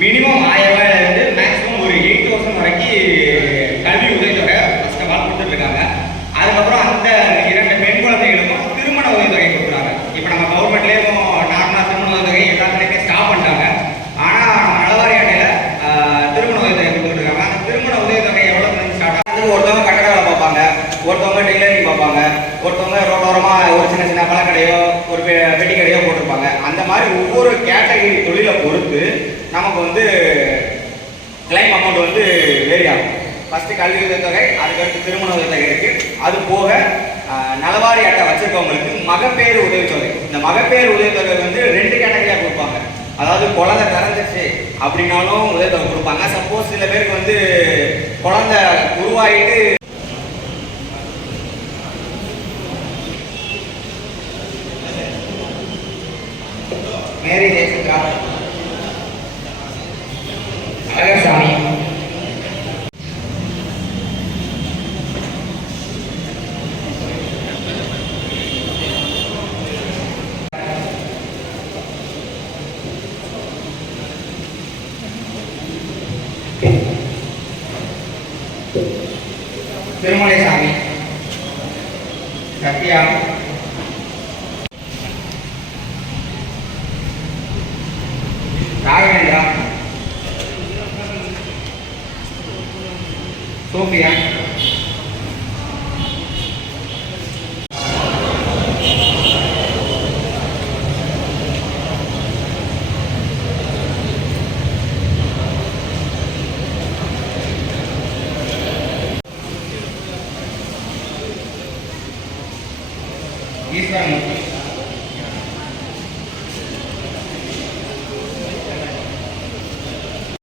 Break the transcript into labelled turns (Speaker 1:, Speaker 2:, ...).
Speaker 1: Minimum ஆயிரம்லேருந்து maximum ஒரு eight thousand வரைக்கும் கல்வி உதவித்தொகை ஃபஸ்ட் ஆஃப் கொடுத்துட்ருக்காங்க. அதுக்கப்புறம் அந்த இரண்டு பெண் குழந்தைகளுக்கும் திருமண உதவித்தொகை கொடுக்குறாங்க. இப்போ நம்ம கவர்மெண்ட்லேயும் நார்மலாக திருமண உதவித்தொகை எல்லாத்துலேயுமே ஸ்டாப் பண்ணிட்டாங்க. ஆனால் நலவாரி அணையில் திருமண உதவித்தொகை கொடுத்துட்ருக்காங்க. அந்த திருமண உதவித்தொகை எவ்வளோ ஸ்டார்ட் ஆகுது? ஒருத்தவங்க கட்டட வேலை பார்ப்பாங்க ஒருத்தவங்க டெய்லரிங் பார்ப்பாங்க ஒருத்தவங்க ரோட்டோரமாக ஒரு சின்ன சின்ன பழக்கடையோ மாதிரி ஒவ்வொரு கேட்டகரி தொழிலை பொறுத்து நமக்கு வந்து கிளைம் அமௌண்ட் வந்து வேரி ஆகும். ஃபஸ்ட்டு கல்வி உதவித்தொகை அதுக்கடுத்து திருமண உதவித்தொகை இருக்குது அது போக நலவாரி அட்டை வச்சுருக்கவங்களுக்கு மகப்பேறு உதவித்தொகை இந்த மகப்பேறு உதவித்தொகை வந்து ரெண்டு கேட்டகரியாக கொடுப்பாங்க. அதாவது குழந்தை பிறந்துச்சு அப்படின்னாலும் உதவித்தொகை கொடுப்பாங்க. சப்போஸ் சில பேருக்கு வந்து குழந்தை உருவாயிட்டு மேரி ஜெயசந்திரா Alagarsamy Thirumalaisamy Sathya రాగండి Sophia Isso é muito.